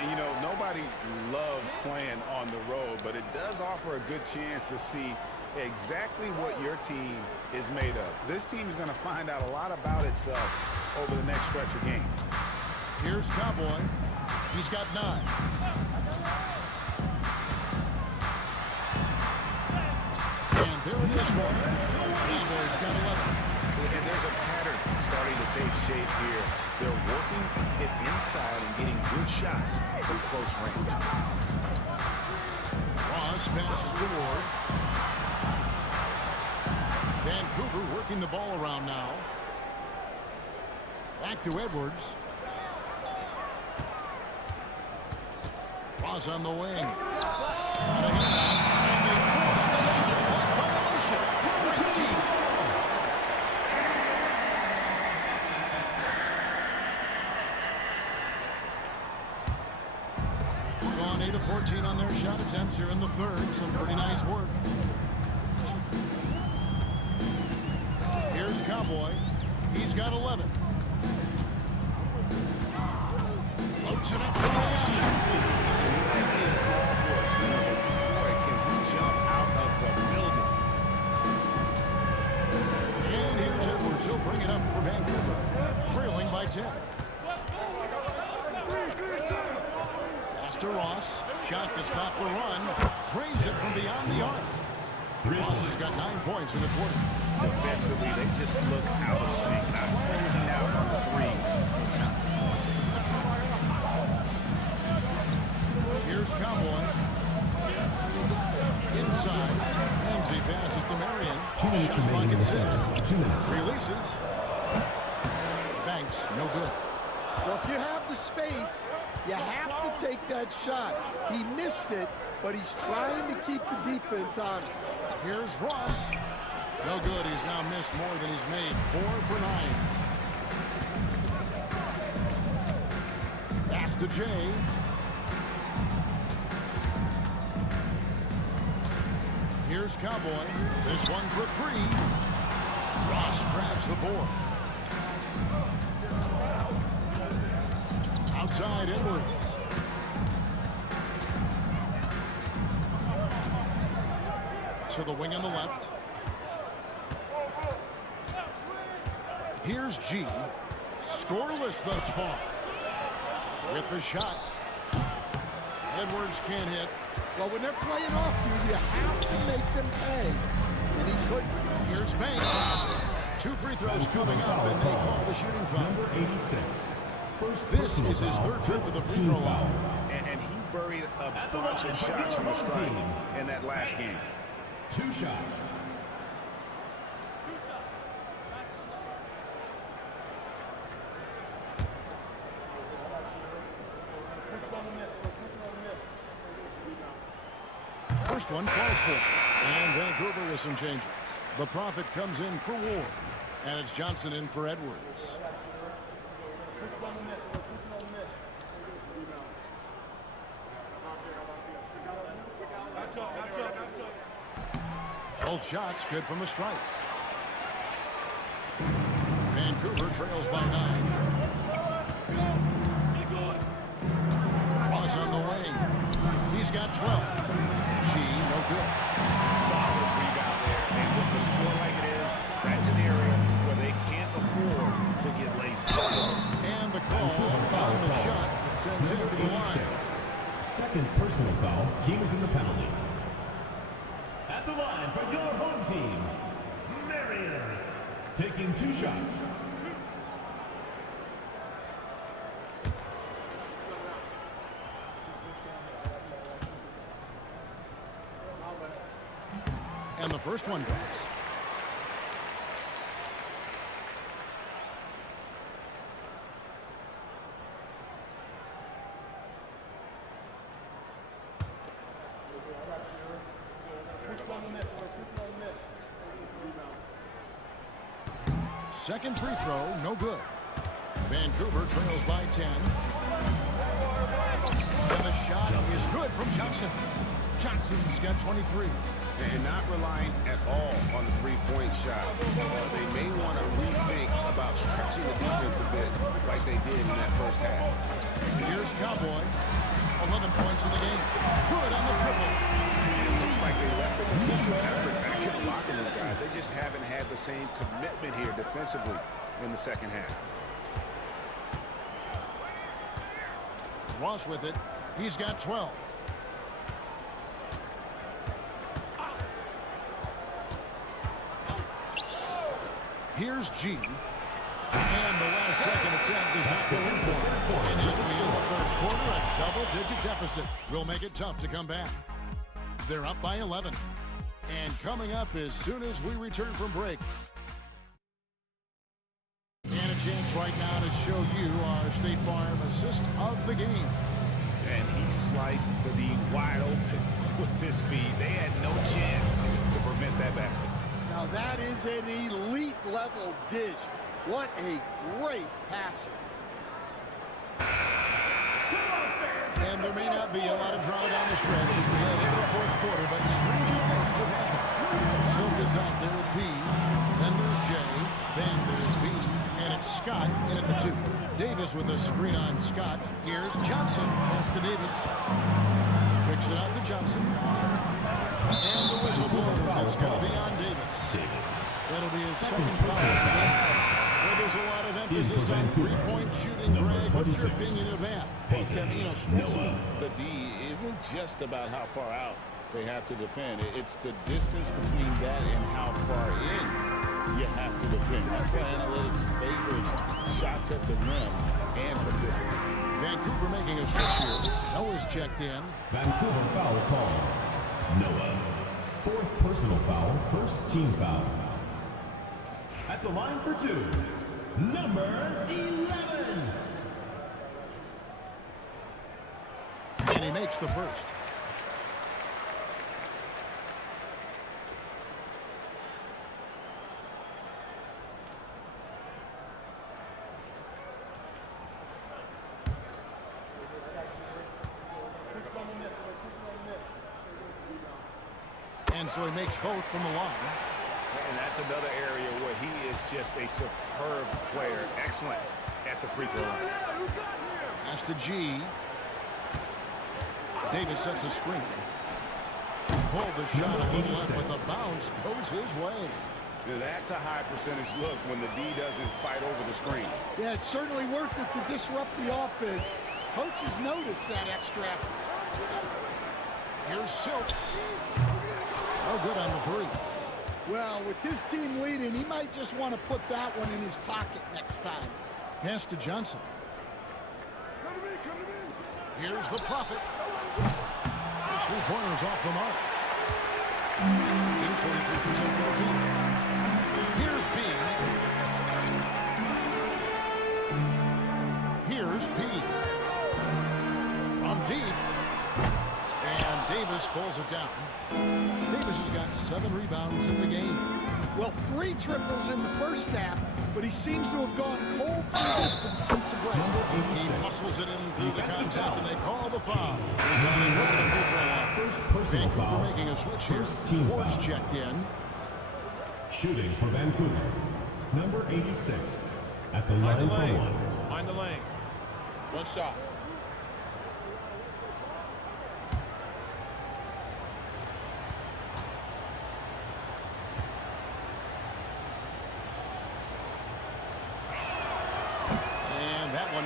And, you know, nobody loves playing on the road, but it does offer a good chance to see exactly what your team is made of. This team is going to find out a lot about itself over the next stretch of games. Here's Cowboy. He's got 9. And there it is for him. Cowboy's got 11. And there's a pattern starting to take shape here. They're working it inside and getting good shots from close range. Ross passes to Ward. Vancouver working the ball around now. Back to Edwards. Ross on the wing. Out of hand. And they force the shot clock violation. Great team. Gone 8 of 14 on their shot attempts here in the third. Some pretty nice work. Here's Cowboy. He's got 11. Floats it up for the He's small for a center, but boy, can he jump out of the building. And here's Edwards. He'll bring it up for Vancouver. Trailing by 10. Pass to Ross. Shot to stop the run. Drains it from beyond the arc. Ross has got 9 points in the quarter. Defensively, they just look out of sync, not closing out on the threes. 6. 2 minutes. Releases. Banks, no good. Well, if you have the space, you have to take that shot. He missed it, but he's trying to keep the defense honest. Here's Ross. No good. He's now missed more than he's made. 4 for 9. Pass to Jay. Here's Cowboy. This one for 3. Ross grabs the board. Outside Edwards. To the wing on the left. Here's G. Scoreless thus far. With the shot. Edwards can't hit. Well, when they're playing off you, you have to make them pay. And he couldn't. Here's Banks. 2 free throws coming up, and they call the shooting foul. Number 86. This is his 3rd trip to the free throw line. And he buried a bunch of shots from the stripe in that last game. 2 shots. First one falls for it. And Vancouver with some changes. The Prophet comes in for Ward. And it's Johnson in for Edwards. Both shots good from the stripe. Vancouver trails by 9. Ross on the wing. He's got 12. G, no good. Solid rebound there. And with the score like it is, that's an area where they can't afford to get lazy. And the call on the shot that sends him to the line. Second personal foul. Team is in the penalty. At the line for your home team, Marion. Taking 2 shots. And the first one drops. Second free throw, no good. Vancouver trails by 10. And the shot is good from Johnson. Johnson's got 23. And not relying at all on the three-point shot. They may want to rethink about stretching the defense a bit like they did in that first half. Here's Cowboy. 11 points in the game. Good on the triple. Looks like they left the initial effort back in the locker room, guys. They just haven't had the same commitment here defensively in the second half. Ross with it. He's got 12. Here's G. And the last second attempt does not go in for it. And as we end the third quarter, a double-digit deficit will make it tough to come back. They're up by 11. And coming up as soon as we return from break. And a chance right now to show you our State Farm assist of the game. And he sliced the D wide open with his feet. They had no chance to prevent that basket. Now that is an elite level dish. What a great passer. And there may not be a lot of drama down the stretch as we head into the fourth quarter, but stranger things have happened. Silk is out there at P. Then there's J. Then there's B. And it's Scott in at the 2. Davis with a screen on Scott. Here's Johnson. Pass to Davis. Kicks it out to Johnson. And the whistle blows. It's going to be on Davis. That'll be his second foul. Well, there's a lot of emphasis on three-point shooting. Greg, what's your opinion of that? Well, Kevin, you know, stretching the D isn't just about how far out they have to defend. It's the distance between that and how far in you have to defend. That's why analytics favors shots at the rim and from distance. Vancouver making a switch here. Noah's checked in. Vancouver foul call. Noah. Fourth personal foul. First team foul. At the line for two, number 11. And he makes the first. And so he makes both from the line. And that's another area where he is just a superb player. Excellent at the free throw line. Pass to G. Davis sets a screen. Pulled the shot a little in, but the bounce goes his way. That's a high percentage look when the D doesn't fight over the screen. Yeah, it's certainly worth it to disrupt the offense. Coaches notice that extra effort. Here's Silk. No good on the three. Well, with his team leading, he might just want to put that one in his pocket next time. Pass to Johnson. Here's the Prophet. His three-pointers off the mark. In 43% for the field. Here's B. Here's P. From deep. And Davis pulls it down. Davis has got 7 rebounds in the game. Well, 3 triples in the first half, but he seems to have gone cold for distance since the break. He muscles it in through the contact, and they call the foul. Vancouver making a switch here. Ward's checked in. Shooting for Vancouver, number 86. At the line for one. Mind the lanes. One shot.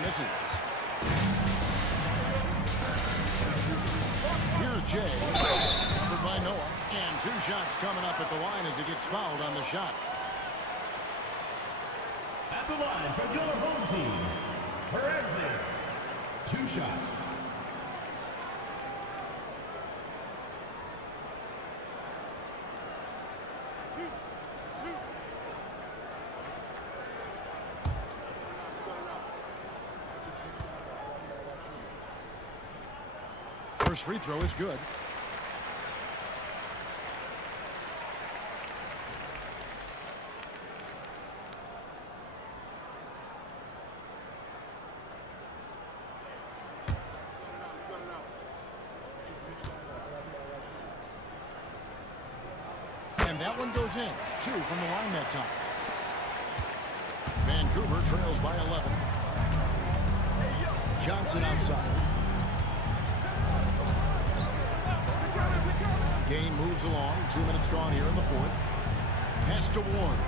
Misses. Here's Jay, covered by Noah, and 2 shots coming up at the line as he gets fouled on the shot. At the line for your home team, her exit, 2 shots. First free throw is good. And that one goes in. 2 from the line that time. Vancouver trails by 11. Johnson outside. Game moves along. 2 minutes gone here in the fourth. Pass to Ward.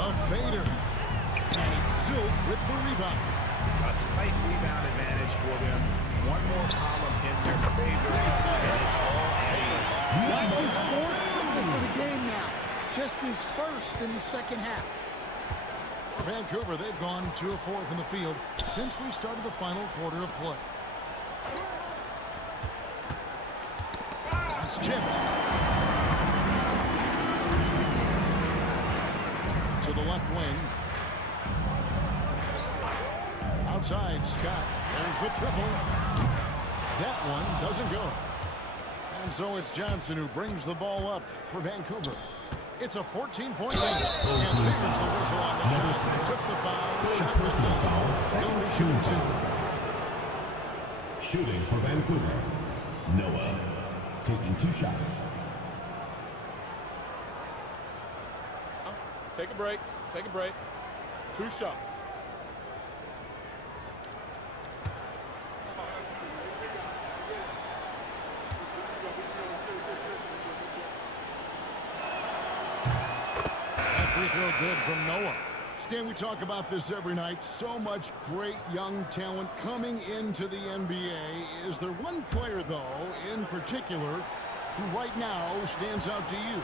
A fader. And it's Silk with the rebound. A slight rebound advantage for them. One more column in their favor, and it's all adding up. That's his 4th triple for the game now. Just his first in the second half. For Vancouver, they've gone 2 of 4 from the field since we started the final quarter of play. It's tipped. To the left wing. Outside, Scott. There's the triple. That one doesn't go. And so it's Johnson who brings the ball up for Vancouver. It's a 14-point lead. And there's the whistle on the shot. Took the foul. Shot misses. He'll be shooting 2. Shooting for Vancouver, Noah. Taking 2 shots. Take a break. Take a break. 2 shots. That free throw good from Noah. Stan, we talk about this every night. So much great young talent coming into the NBA. Is there one player, though, in particular, who right now stands out to you?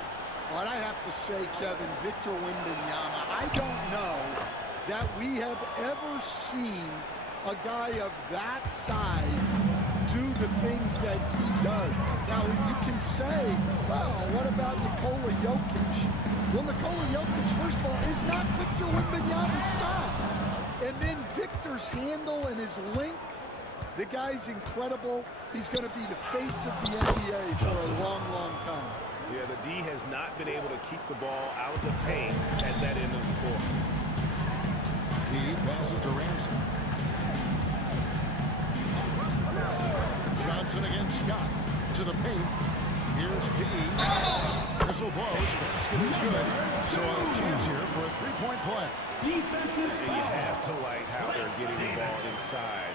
Well, I have to say, Kevin, Victor Wembanyama, I don't know that we have ever seen a guy of that size do the things that he does. Now, you can say, well, what about Nikola Jokic? Well, Nikola Jokic, first of all, is not Victor Wembanyama's size. And then Victor's handle and his length, the guy's incredible. He's going to be the face of the NBA for a long, long time. Yeah, the D has not been able to keep the ball out of the paint at that end of the court. He passes to Ramsey. Johnson against Scott. To the paint. Here's P. Whistle blows. Basket is good. So a chance here for a three-point play. Defensive And you have to like how they're getting the ball inside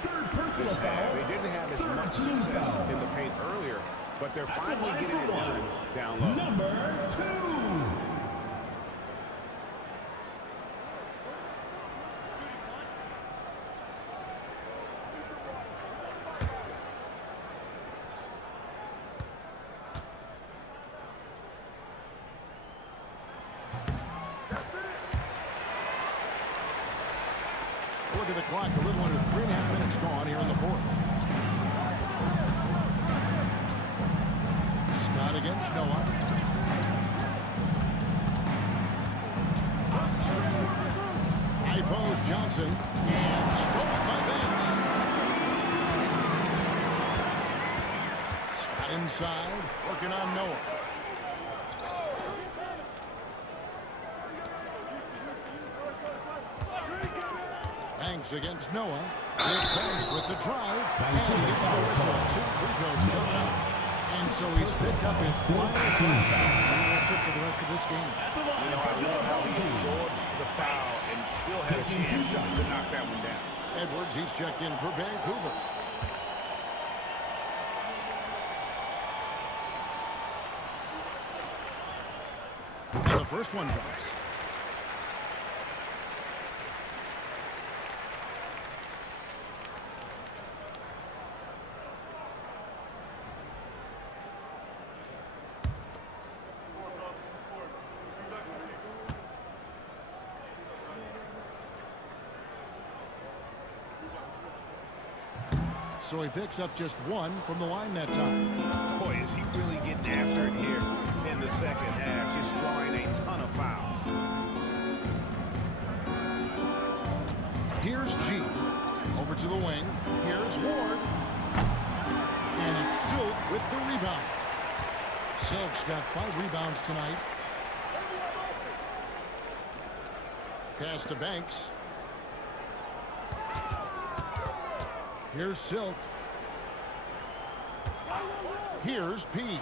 this half. They didn't have as much success in the paint earlier, but they're finally getting it done down low. Number 2. Look at the clock. A little under 3.5 minutes gone here in the fourth. Scott against Noah. High post Johnson. And stolen by Banks. Scott inside. Working on Noah. Banks against Noah. Here's Banks with the drive. And he gets the whistle. 2 free throws coming up. And so he's picked up his final foul. And we'll sit for the rest of this game. You know, I love how he absorbs the foul and still had a chance to knock that one down. Edwards, he's checked in for Vancouver. And the first one drops. So he picks up just 1 from the line that time. Boy, is he really getting after it here in the second half, just drawing a ton of fouls. Here's G. Over to the wing. Here's Ward. And it's Silk with the rebound. Silk's got 5 rebounds tonight. Pass to Banks. Here's Silk. Here's P.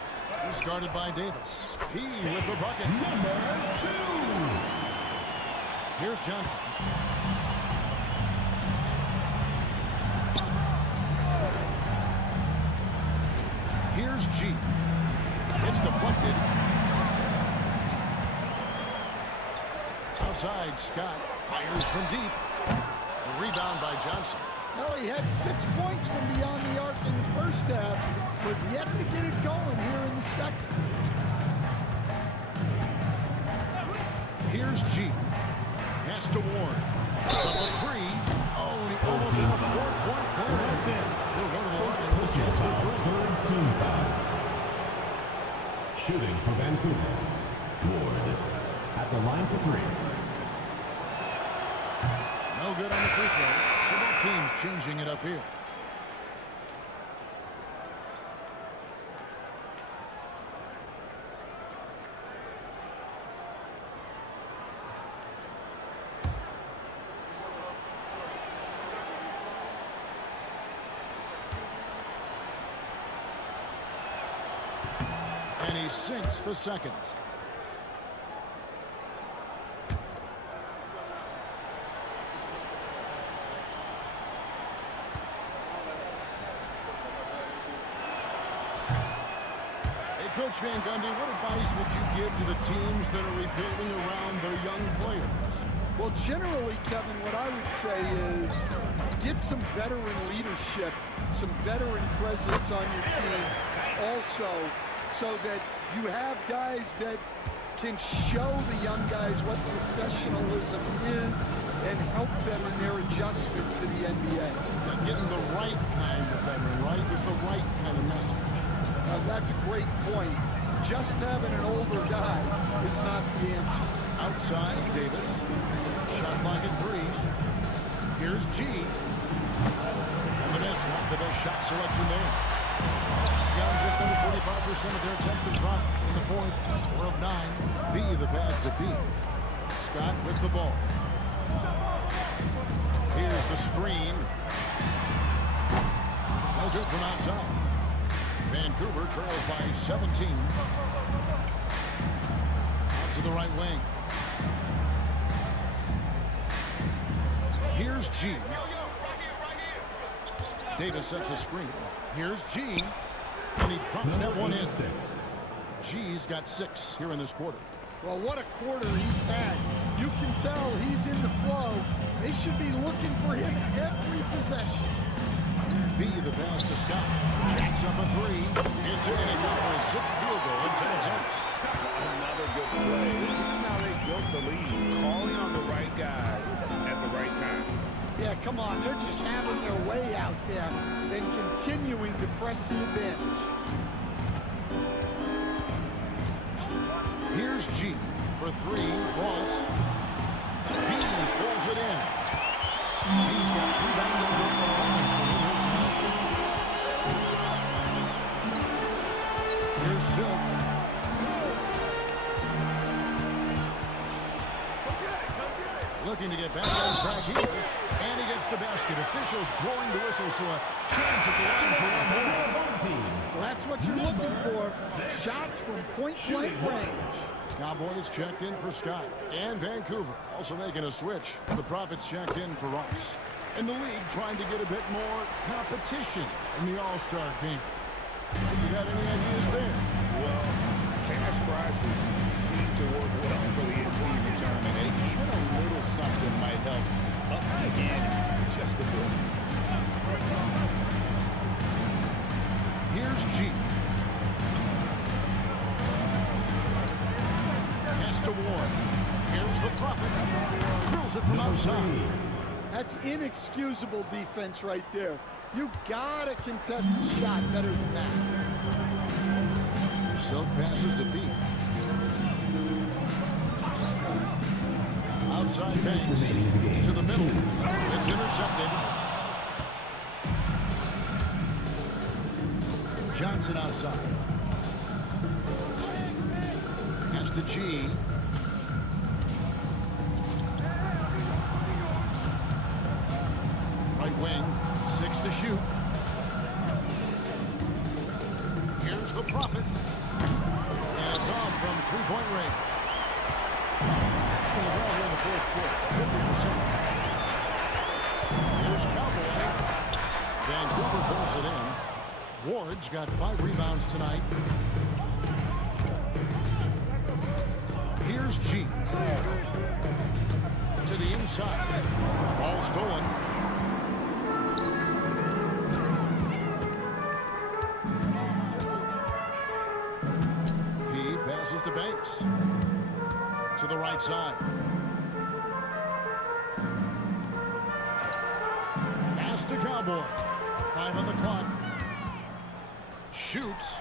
He's guarded by Davis. P with the bucket. Number 2. Here's Johnson. Here's G. It's deflected. Outside, Scott fires from deep. A rebound by Johnson. Well, he had 6 points from beyond the arc in the first half, but yet to get it going here in the second. Here's G. Pass to Ward. It's up a 3. Oh, and he almost had a 4-point play. That's it. He'll go to the line with a chance for 3. Third team foul. Shooting for Vancouver. Ward at the line for 3. No good on the free throw. So both teams changing it up here. And he sinks the second. Coach Van Gundy, what advice would you give to the teams that are rebuilding around their young players? Well, generally, Kevin, what I would say is get some veteran leadership, some veteran presence on your team also, so that you have guys that can show the young guys what professionalism is and help them in their adjustment to the NBA. And getting the right kind of veteran, right, with the right kind of message. That's a great point. just having an older guy is not the answer. Outside, Davis. Shot clock at 3. Here's G. And the miss, not the best shot selection there. Down just under 45% of their attempts to drop in the fourth. 4 of 9. B, the pass to B. Scott with the ball. Here's the screen. No good from outside. Vancouver trails by 17. Out to the right wing. Here's G. Davis sets a screen. Here's G. And he drops that one in. G's got 6 here in this quarter. Well, what a quarter he's had. You can tell he's in the flow. They should be looking for him every possession. B, the pass to Scott. Jacks up a 3. It's in and good for his 6th field goal in 10 attempts. Another good play. This is how they built the lead. Calling on the right guys at the right time. Yeah, come on. They're just having their way out there and continuing to press the advantage. Here's G for 3. Ross. B pulls it in. He's got rebound number 11 for him here tonight. Here's Silk. Looking to get back on track here. And he gets the basket. Officials blowing the whistle, so a chance at the line for one more. Well, that's what you're looking for. Shots from point-blank range. Cowboys checked in for Scott. And Vancouver also making a switch. The Profits checked in for Ross. And the league trying to get a bit more competition in the All-Star game. You got any ideas there? Well, cash prizes seem to work well for the in-season tournament. Even a little something might help up the ante just a bit. Here's G. Pass to Ward. Here's the Prophet. Drills it from outside. That's inexcusable defense right there. You gotta contest the shot better than that. Silk passes to B. Outside Banks to the middle. It's intercepted. Johnson outside. Pass to G. Right wing. 6 to shoot. Here's the Prophet. And it's off from three-point range. The ball here in the fourth quarter, 50%. Here's Cowboy. Vancouver pulls it in. Ward's got 5 rebounds tonight. Here's G. To the inside. Ball stolen. P passes to Banks. To the right side. Pass to Cowboy. 5 on the clock. Shoots.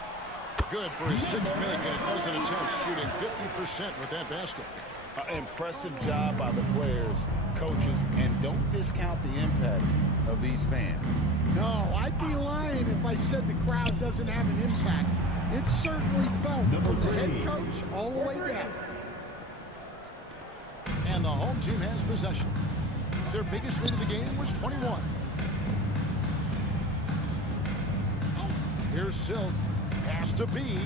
Good for his 6th make, and a dozen attempts, shooting 50% with that basket. Impressive job by the players, coaches, and don't discount the impact of these fans. No, I'd be lying if I said the crowd doesn't have an impact. It certainly felt from the head coach all the way down. And the home team has possession. Their biggest lead of the game was 21. Here's Silk. Pass to B.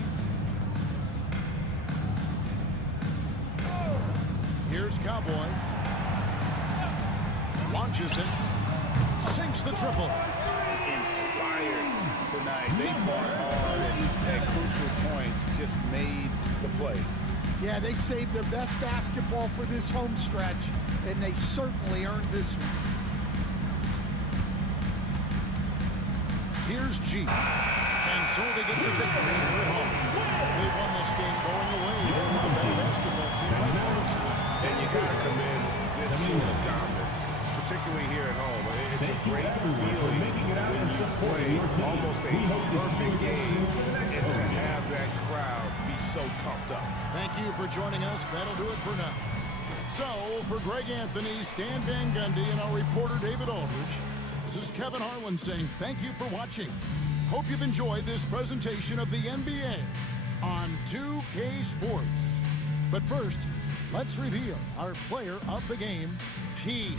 Here's Cowboy. Launches it. Sinks the triple. Inspired tonight. They fought hard and at crucial points just made the plays. Yeah, they saved their best basketball for this home stretch, and they certainly earned this one. Here's G. And so they get the victory here at home. They won this game going away. They were the better basketball team by far. And you got to commend this team of dominance, particularly here at home. It's a great feeling when you play almost a perfect game and to have that crowd be so pumped up. Thank you for joining us. That'll do it for now. So, for Greg Anthony, Stan Van Gundy, and our reporter David Aldridge, this is Kevin Harlan saying thank you for watching. Hope you've enjoyed this presentation of the NBA on 2K Sports. But first, let's reveal our player of the game, P.